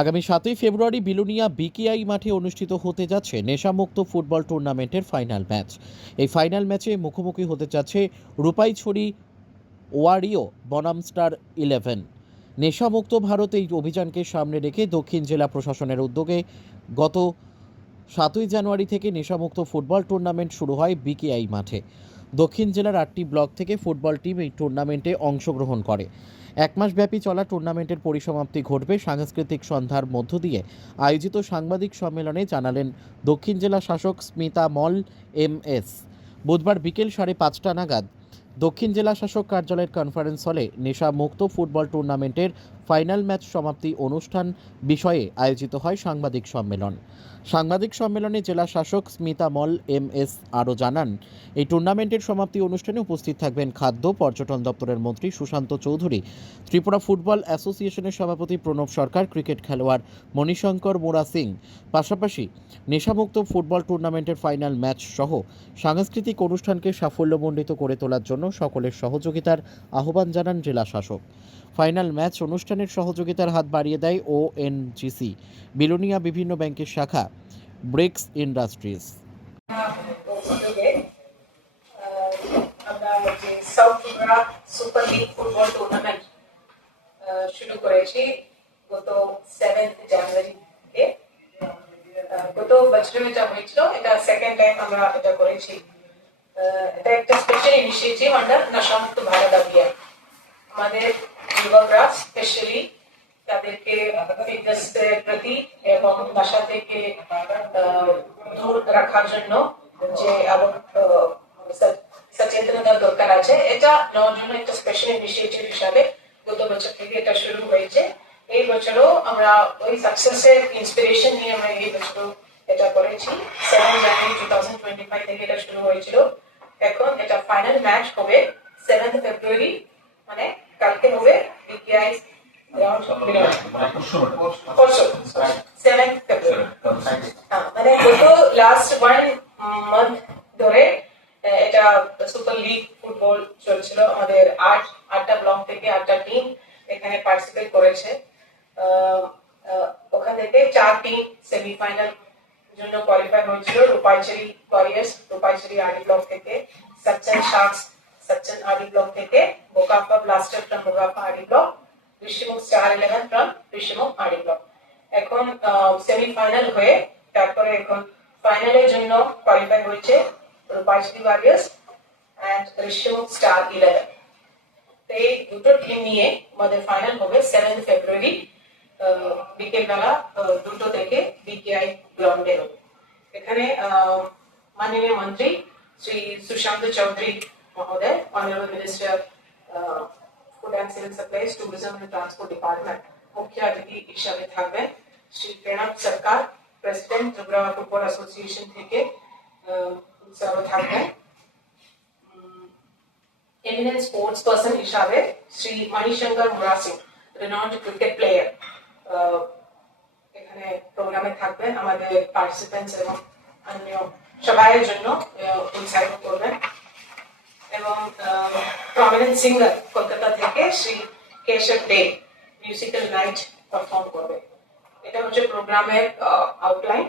আগামী 7ই ফেব্রুয়ারি বিলোনিয়া বিকেআই মাঠে অনুষ্ঠিত হতে যাচ্ছে নেশামুক্ত ফুটবল টুর্নামেন্টের ফাইনাল ম্যাচ। এই ফাইনাল ম্যাচে মুখোমুখি হতে যাচ্ছে রূপাইছড়ি ওয়ারিও বনাম স্টার 11। নেশামুক্ত ভারত এই অভিযানকে সামনে রেখে দক্ষিণ জেলা প্রশাসনের উদ্যোগে গত 7ই জানুয়ারি থেকে নেশামুক্ত ফুটবল টুর্নামেন্ট শুরু হয় বিকেআই মাঠে। দক্ষিণ জেলার 8টি ব্লক থেকে ফুটবল টিম এই টুর্নামেন্টে অংশগ্রহণ করে। এক মাসব্যাপী চলা টুর্নামেন্টের পরিসমাপ্তি ঘটবে সাংস্কৃতিক সন্ধ্যার মধ্য দিয়ে আয়োজিত সাংবাদিক সম্মেলনে জানালেন দক্ষিণ জেলা শাসক স্মিতা মল MS। বুধবার বিকেল 5:30 নাগাদ দক্ষিণ জেলা শাসক কার্যালয়ের কনফারেন্স হলে নেশামুক্ত ফুটবল টুর্নামেন্টের ফাইনাল ম্যাচ সমাপ্তি অনুষ্ঠান বিষয়ে আয়োজিত হয় সাংবাদিক সম্মেলন। সাংবাদিক সম্মেলনে জেলা শাসক স্মিতা মল MS আরও জানান, এই টুর্নামেন্টের সমাপ্তি অনুষ্ঠানে উপস্থিত থাকবেন খাদ্য পর্যটন দপ্তরের মন্ত্রী সুশান্ত চৌধুরী, ত্রিপুরা ফুটবল অ্যাসোসিয়েশনের সভাপতি প্রণব সরকার, ক্রিকেট খেলোয়াড় মণিশঙ্কর মোরা সিং। পাশাপাশি নেশামুক্ত ফুটবল টুর্নামেন্টের ফাইনাল ম্যাচ সহ সাংস্কৃতিক অনুষ্ঠানকে সাফল্যমণ্ডিত করে তোলার জন্য সকলের সহযোগিতার আহ্বান জানান জেলা শাসক। ফাইনাল ম্যাচ অনুষ্ঠানের সহযোগিতার হাত বাড়িয়ে দেয় ONGC, বিলোনিয়া বিভিন্ন ব্যাংকের শাখা, ব্রিক্স ইন্ডাস্ট্রিজ। আমরা যে south Tripura super league football tournament শুরু করেছি গত 7 জানুয়ারি থেকে। গত বছরে এটা হয়েছিল, এটা সেকেন্ড টাইম আমরা এটা করেছি। এটা একটা স্পেশাল ইনিশিয়েটিভ আন্ডার নেশামুক্ত ভারত অভিযান। আমাদের যুবকরা স্পেশালি তাদেরকে ফিটনেসের প্রতি এবং নেশা থেকে দূর রাখার জন্য যে আরো সচেতনতার দরকার আছে, এটা নেওয়ার জন্য একটা স্পেশাল ইনিশিয়েটিভ হিসাবে গত বছর থেকে এটা শুরু হয়েছে। এই বছরও আমরা ওই সাকসেসের ইন্সপিরেশন নিয়ে আমরা এই বছর এটা করেছি। 7 জানুয়ারি 2025 থেকে এটা শুরু হয়েছিল। এখন এটা ফাইনাল ম্যাচ হবে 7 ফেব্রুয়ারি, মানে কালকে হবে বিকেআই মানে গত লাস্ট 1 মান্থ ধরে এটা সুপার লিগ ফুটবল চলছিল। আমাদের 8টা ব্লক থেকে 8টা টিম এখানে পার্টিসিপেট করেছে। ওখান থেকে 4 টিম সেমিফাইনাল জন্য কোয়ালিফাই হয়েছিল। রূপাইছড়ি ওয়ারিয়র্স রূপাইছড়ি আড়ি ব্লক থেকে, সচ্চন শার্কস সচ্চন আড়ি ব্লক থেকে, বোকাফা ব্লাস্টার ফ্রম বোকাফা আড়ি ব্লক, ঋষিমুখ স্টার 11 ফ্রম ঋষিমুখ আড়ি ব্লক। এখন সেমিফাইনাল হয়ে তারপরে এখন ফাইনালের জন্য কোয়ালিফাই হয়েছে রূপাইছড়ি ওয়ারিয়র্স এন্ড ঋষিমুখ স্টার 11। এই দুটো টিম নিয়ে আমাদের ফাইনাল হবে 7 ফেব্রুয়ারি বিকেলবেলা 2টো থেকে বিকেআই গ্রাউন্ডে হবে। এখানে মাননীয় মন্ত্রী শ্রী সুশান্ত চৌধুরী মহোদয়, honourable minister food and civil supplies, tourism and transport department মুখ্য অতিথি হিসাবে থাকবেন। Shri Pranab Sarkar, president Tripura football association থেকে থাকবেন। এমিনেন্ট স্পোর্টস পার্সন হিসাবে শ্রী মণিশঙ্কর মোরা সিং, রেনাউন্ড ক্রিকেট প্লেয়ার, এখানে প্রোগ্রামে থাকবেন। আমাদের পার্টিসিপেন্টস এবং অন্য সবাইয়ের জন্য উৎসাহিত করবেন। এবং প্রমিনেন্ট সিঙ্গার কলকাতা থেকে শ্রী কেশব দে মিউজিক্যাল নাইট পারফর্ম করবে। এটা হচ্ছে প্রোগ্রামের আউটলাইন।